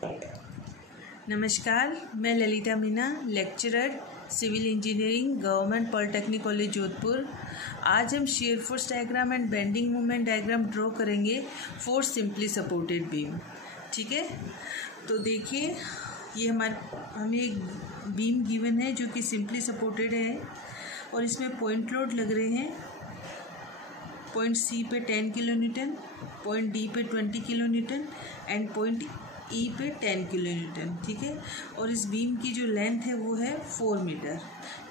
नमस्कार, मैं Lalita Meena, lecturer civil engineering, government polytechnic college Jodhpur. आज हम shear force diagram and bending moment diagram draw करेंगे फॉर सिंपली सपोर्टेड बीम। ठीक है, तो देखिए ये हमें एक बीम गिवन है जो कि सिंपली सपोर्टेड है और इसमें पॉइंट लोड लग रहे हैं। पॉइंट सी पे 10 किलो न्यूटन, पॉइंट डी पे 20 किलो न्यूटन एंड पॉइंट ई पे 10 किलो न्यूटन। ठीक है, और इस बीम की जो लेंथ है वो है 4 मीटर।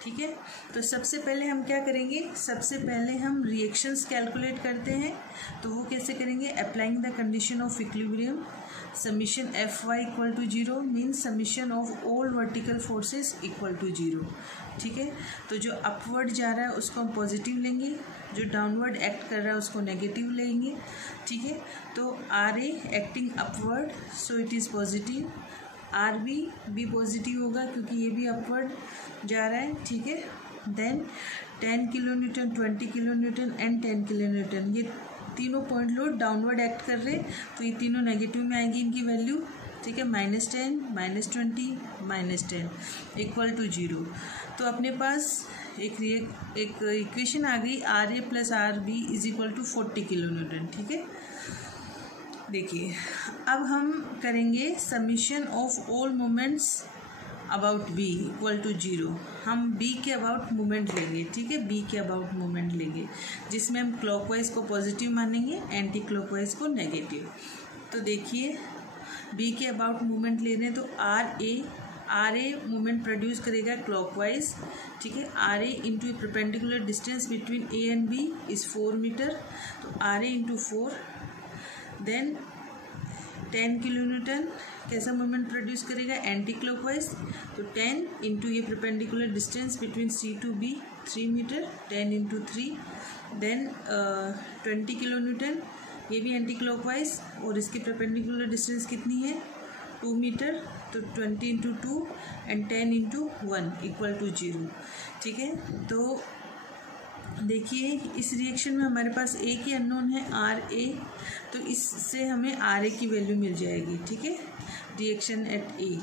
ठीक है, तो सबसे पहले हम क्या करेंगे, सबसे पहले हम रिएक्शंस कैलकुलेट करते हैं। तो वो कैसे करेंगे, applying the condition of equilibrium, summation F Y equal to 0 means summation of all vertical forces equal to 0। ठीक है, तो जो अपवर्ड जा रहा है उसको हम पॉजिटिव लेंगे, जो डाउनवर्ड एक्ट कर रहा है उसको नेगेटिव लेंगे। ठीक है, तो R A acting upward so it is positive, R B भी पॉजिटिव होगा क्योंकि ये भी अपवर्ड जा रहा है। ठीक है, then 10 kilo newton, 20 kilo newton and 10 kilo newton, ये तीनों पॉइंट लोड डाउनवर्ड एक्ट कर रहे, तो ये तीनों नेगेटिव में आएगी इनकी वैल्यू। ठीक है, -10, -20, -10 इक्वल टू 0। तो अपने पास एक इक्वेशन आ गई, R A plus R B is equal to 40 kilo newton. ठीक है, देखिए अब हम करेंगे summation of all moments about B equal to 0। हम बी के अबाउट मोमेंट लेंगे। ठीक है, बी के अबाउट मोमेंट लेंगे जिसमें हम क्लॉकवाइज को पॉजिटिव मानेंगे, एंटी क्लॉकवाइज को नेगेटिव। तो देखिए बी के अबाउट मोमेंट ले रहे हैं, तो आर ए मोमेंट प्रोड्यूस करेगा क्लॉकवाइज। ठीक है, R A into perpendicular distance between A and B is 4 metre, तो R A into 4। Then 10 kilo newton कैसा मोमेंट प्रोड्यूस करेगा, एंटी क्लॉकवाइज, तो 10 इंटू ये perpendicular distance between C to B 3 metre, 10 into 3। Then 20 kilo newton, ये भी anti clockwise और इसकी perpendicular distance कितनी है 2 मीटर, तो 20 into 2 and 10 into 1 equal to 0। ठीक है, तो देखिए इस रिएक्शन में हमारे पास एक ही अननोन है आर ए, तो इससे हमें आर ए की वैल्यू मिल जाएगी। ठीक है, reaction at A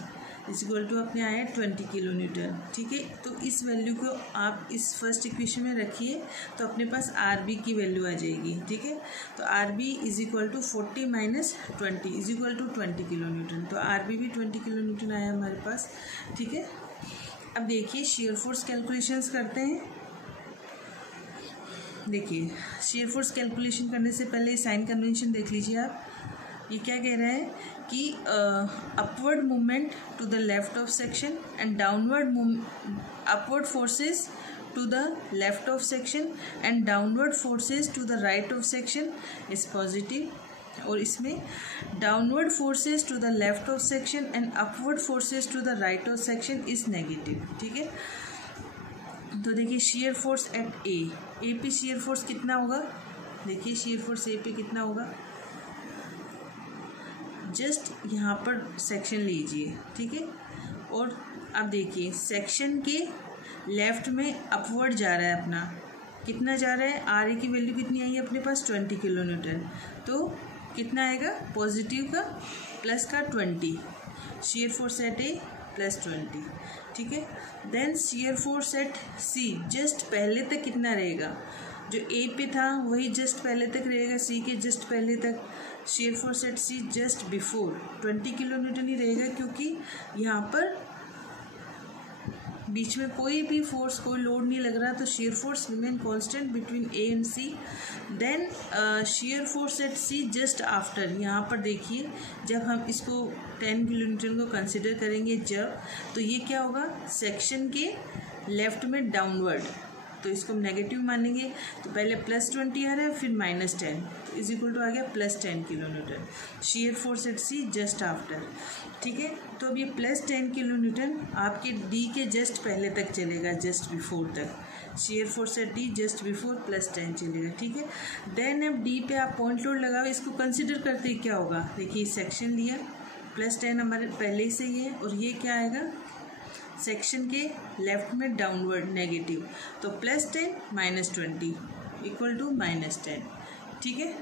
is equal to अपने आया 20 किलो न्यूटन। ठीक है, तो इस वैल्यू को आप इस फर्स्ट इक्वेशन में रखिए तो अपने पास आर बी की वैल्यू आ जाएगी। ठीक है, तो R B is equal to 40 minus 20 is equal to 20 kilo newton, तो आर बी भी 20 किलो न्यूटन आया हमारे पास। ठीक है, अब देखिए shear फोर्स कैलकुलेशंस करते हैं। देखिए shear फोर्स कैलकुलेशन करने से पहले साइन कन्वेंशन देख लीजिए आप। ये क्या कह रहा है कि upward movement to the left of section and downward upward forces to the left of section and downward forces to the right of section is positive, और इसमें downward forces to the left of section and upward forces to the right of section is negative. ठीक है, तो देखिए shear force at ए पे shear force कितना होगा, देखिए shear फोर्स ए पे कितना होगा, जस्ट यहाँ पर सेक्शन लीजिए। ठीक है, और अब देखिए सेक्शन के लेफ्ट में अपवर्ड जा रहा है अपना, कितना जा रहा है, आर ए की वैल्यू कितनी आई है अपने पास 20 किलो न्यूटन, तो कितना आएगा पॉजिटिव का प्लस का 20, shear force at A plus 20। ठीक है, then shear force at C just पहले तक कितना रहेगा, जो ए पे था वही जस्ट पहले तक रहेगा, सी के जस्ट पहले तक। shear force at C just before 20 kilo newton ही रहेगा क्योंकि यहाँ पर बीच में कोई भी फोर्स, कोई लोड नहीं लग रहा, तो shear force remain constant between A and C. Then shear force at C just after, यहाँ पर देखिए जब हम इसको 10 किलो न्यूटन को कंसिडर करेंगे जब, तो ये क्या होगा, सेक्शन के लेफ्ट में डाउनवर्ड, तो इसको हम नेगेटिव मानेंगे, तो पहले +20 आ रहा है फिर -10, तो इज इक्वल टू आ गया +10 kilo newton shear force at C just after. ठीक है, तो अब ये +10 किलो न्यूटन आपके डी के जस्ट पहले तक चलेगा, जस्ट बिफोर तक, shear force at D just before +10 चलेगा। ठीक है, देन अब डी पे आप पॉइंट लोड लगाओ, इसको कंसिडर करते ही क्या होगा, देखिए सेक्शन लिया, +10 हमारे पहले ही से ही है, और ये क्या आएगा सेक्शन के लेफ्ट में डाउनवर्ड नेगेटिव, तो +10 -20 इक्वल टू -10। ठीक है,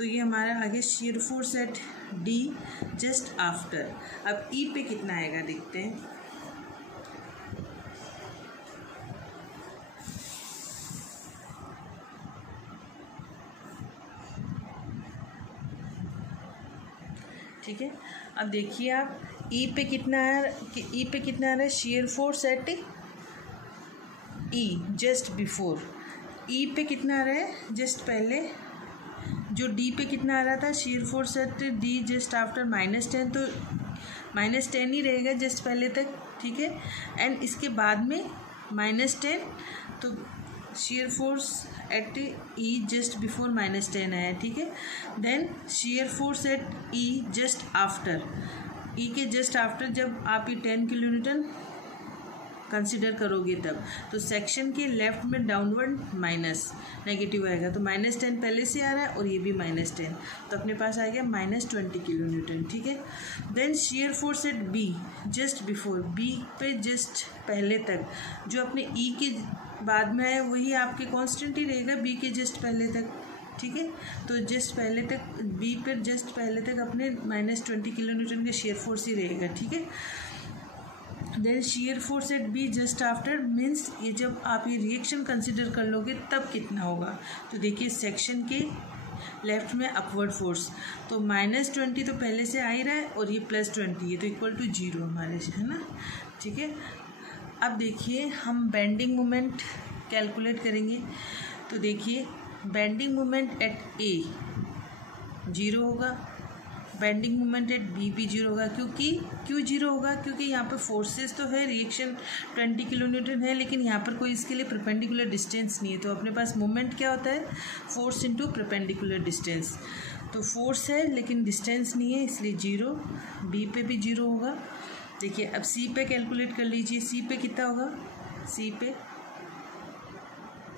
तो ये हमारा आगे shear force at D just after. अब ई पे कितना आएगा देखते हैं। ठीक है, अब देखिए आप ई पे कितना आ रहा है shear force at E just before. E पे कितना आ रहा है जस्ट पहले, जो डी पे कितना आ रहा था shear force at D just after -10, तो -10 ही रहेगा जस्ट पहले तक। ठीक है, एंड इसके बाद में -10, तो shear force at E just before -10 आया। ठीक है, then shear force at E just after, E के जस्ट आफ्टर जब आप ये 10 किलो न्यूटन कंसिडर करोगे तब, तो सेक्शन के लेफ्ट में डाउनवर्ड माइनस नेगेटिव आएगा, तो -10 पहले से आ रहा है और ये भी -10, तो अपने पास आ गया -20 किलो न्यूटन। ठीक है, then shear force at B just before, B पे जस्ट पहले तक, जो अपने ई के बाद में आया वही आपके कांस्टेंट ही रहेगा बी के जस्ट पहले तक। ठीक है, तो जस्ट पहले तक बी पर जस्ट पहले तक अपने -20 किलो न्यूटन का शेयर फोर्स ही रहेगा। ठीक है, then shear force at B just after means ये जब आप ये रिएक्शन कंसिडर कर लोगे तब कितना होगा, तो देखिए सेक्शन के लेफ्ट में अपवर्ड फोर्स, तो -20 तो पहले से आ ही रहा है और ये +20, ये तो इक्वल टू 0 हमारे से, है ना। ठीक है, अब देखिए हम बेंडिंग मोमेंट कैलकुलेट करेंगे, तो देखिए बेंडिंग मोमेंट एट ए 0 होगा, बेंडिंग मोमेंट एट बी भी 0 होगा। क्यों 0 होगा, क्योंकि यहाँ पर फोर्सेस तो है, रिएक्शन 20 किलो न्यूटन है, लेकिन यहाँ पर कोई इसके लिए परपेंडिकुलर डिस्टेंस नहीं है, तो अपने पास मोमेंट क्या होता है, फोर्स इनटू परपेंडिकुलर डिस्टेंस, तो फोर्स है लेकिन डिस्टेंस नहीं है इसलिए 0, बी पे भी 0 होगा। देखिए अब सी पे कैलकुलेट कर लीजिए, सी पे कितना होगा, सी पे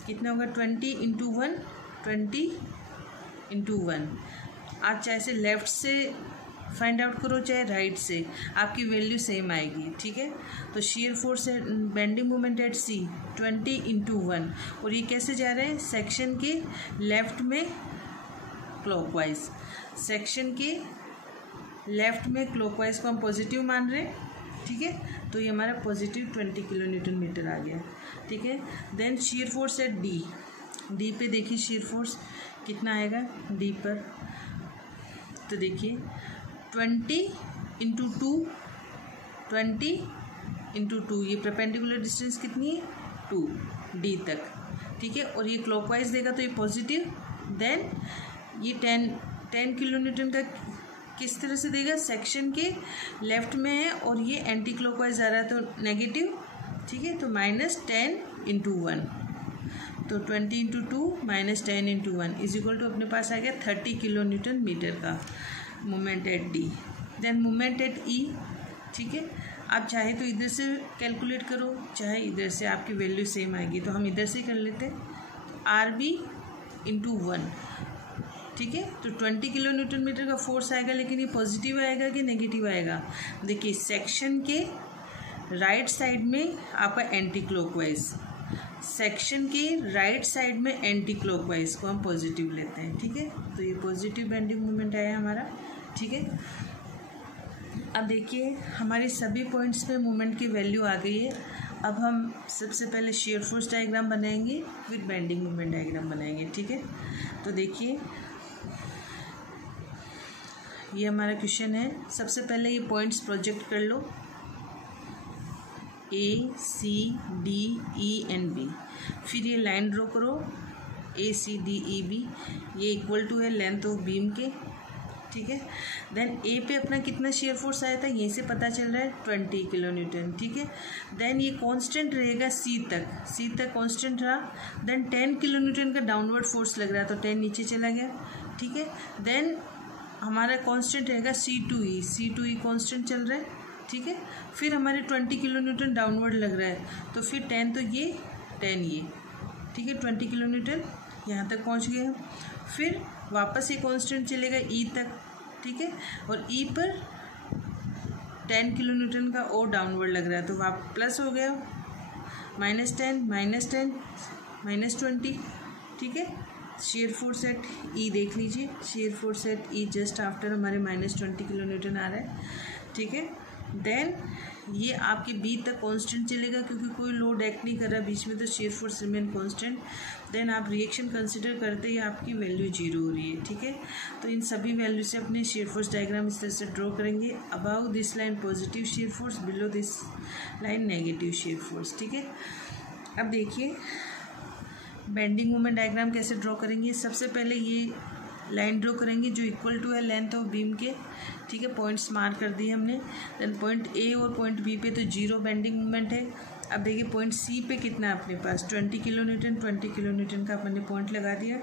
कितना होगा 20 × 1, 20 × 1। आप चाहे से लेफ़्ट से फाइंड आउट करो चाहे राइट से, आपकी वैल्यू सेम आएगी। ठीक है, तो शियर फोर्स है बेंडिंग मोमेंट एट सी 20 × 1, और ये कैसे जा रहा है, सेक्शन के लेफ़्ट में क्लॉकवाइज, सेक्शन के लेफ़्ट में क्लॉकवाइज को हम पॉजिटिव मान रहे हैं। ठीक है, तो ये हमारा पॉजिटिव 20 किलो न्यूटन मीटर आ गया। ठीक है, then shear force at D, D पे देखिए शियर फोर्स कितना आएगा डी पर, तो देखिए 20 × 2, 20 × 2, ये परपेंडिकुलर डिस्टेंस कितनी है 2 डी तक। ठीक है, और ये क्लॉकवाइज देगा तो ये पॉजिटिव, देन ये 10 किलो न्यूटन का किस तरह से देगा, सेक्शन के लेफ्ट में है और ये एंटी क्लॉकवाइज आ रहा है तो नेगेटिव। ठीक है, तो -10 × 1, तो 20 × 2 -10 × 1 इज इक्वल टू अपने पास आ गया 30 किलो न्यूटन मीटर का moment at D. Then moment at E, ठीक है, आप चाहे तो इधर से कैलकुलेट करो चाहे इधर से, आपकी वैल्यू सेम आएगी, तो हम इधर से कर लेते हैं, RB × 1। ठीक है, तो 20 किलो न्यूटन मीटर का फोर्स आएगा, लेकिन ये पॉजिटिव आएगा कि नेगेटिव आएगा, देखिए सेक्शन के राइट साइड में आपका एंटी क्लॉकवाइज, सेक्शन के राइट साइड में एंटी क्लॉकवाइज को हम पॉजिटिव लेते हैं। ठीक है, तो ये पॉजिटिव बेंडिंग मोमेंट आया हमारा। ठीक है, अब देखिए हमारे सभी पॉइंट्स पे मोमेंट की वैल्यू आ गई है। अब हम सबसे पहले शियर फोर्स डायग्राम बनाएंगे, फिर बेंडिंग मोमेंट डायग्राम बनाएंगे। ठीक है, तो देखिए ये हमारा क्वेश्चन है, सबसे पहले ये पॉइंट्स प्रोजेक्ट कर लो, ACD EN B, फिर ये लाइन ड्रॉ करो ACD EB, ये इक्वल टू है लेंथ ऑफ बीम के। ठीक है, देन ए पे अपना कितना शेयर फोर्स आया था यहीं से पता चल रहा है 20 किलो न्यूटन। ठीक है, देन ये कांस्टेंट रहेगा सी तक कांस्टेंट रहा, देन 10 किलो न्यूटन का डाउनवर्ड फोर्स लग रहा है तो 10 नीचे चला गया। ठीक है, देन हमारा कांस्टेंट रहेगा C2E कांस्टेंट चल रहा है। ठीक है, फिर हमारे 20 किलो न्यूटन डाउनवर्ड लग रहा है, तो फिर 10 तो ये 10 ये। ठीक है, 20 किलो न्यूटन यहाँ तक पहुँच गए हम, फिर वापस ये कांस्टेंट चलेगा E तक। ठीक है, और E पर 10 किलो न्यूटन का और डाउनवर्ड लग रहा है, तो वहाँ प्लस हो गया -10 -10 -20। ठीक है, शेयर फोर्स एट ई देख लीजिए, share force at E just after हमारे -20 किलो न्यूटन आ रहा है, ठीक है। देन ये आपके बी तक कांस्टेंट चलेगा क्योंकि कोई लोड एक्ट नहीं कर रहा बीच में, तो shear force remain constant. Then आप रिएक्शन कंसिडर करते ही आपकी वैल्यू 0 हो रही है, ठीक है। तो इन सभी वैल्यू से अपने शेयर फोर्स डायग्राम इस तरह से ड्रॉ करेंगे। Above this line positive shear force, below this line negative shear force, ठीक है। अब देखिए बेंडिंग मोमेंट डायग्राम कैसे ड्रॉ करेंगे। सबसे पहले ये लाइन ड्रॉ करेंगे जो इक्वल टू है लेंथ ऑफ बीम के, ठीक है। पॉइंट्स मार्क कर दिए हमने। देन पॉइंट ए और पॉइंट बी पे तो 0 बेंडिंग मोमेंट है। अब देखिए पॉइंट सी पे कितना है अपने पास 20 किलो न्यूटन, 20 किलो न्यूटन का अपने पॉइंट लगा दिया।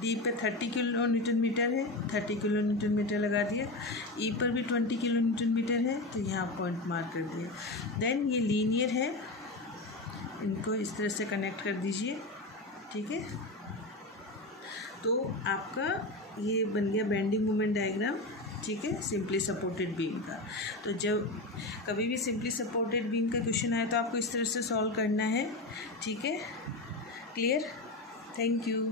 डी पे 30 किलो न्यूटन मीटर है, 30 किलो न्यूटन मीटर लगा दिया। ई पर भी 20 किलो न्यूटन मीटर है, तो यहाँ पॉइंट मार्क कर दिया। देन ये लीनियर है, इनको इस तरह से कनेक्ट कर दीजिए, ठीक है। तो आपका ये बन गया बेंडिंग मोमेंट डायग्राम, ठीक है, सिंपली सपोर्टेड बीम का। तो जब कभी भी सिंपली सपोर्टेड बीम का क्वेश्चन आए तो आपको इस तरह से सॉल्व करना है, ठीक है। क्लियर? Thank you.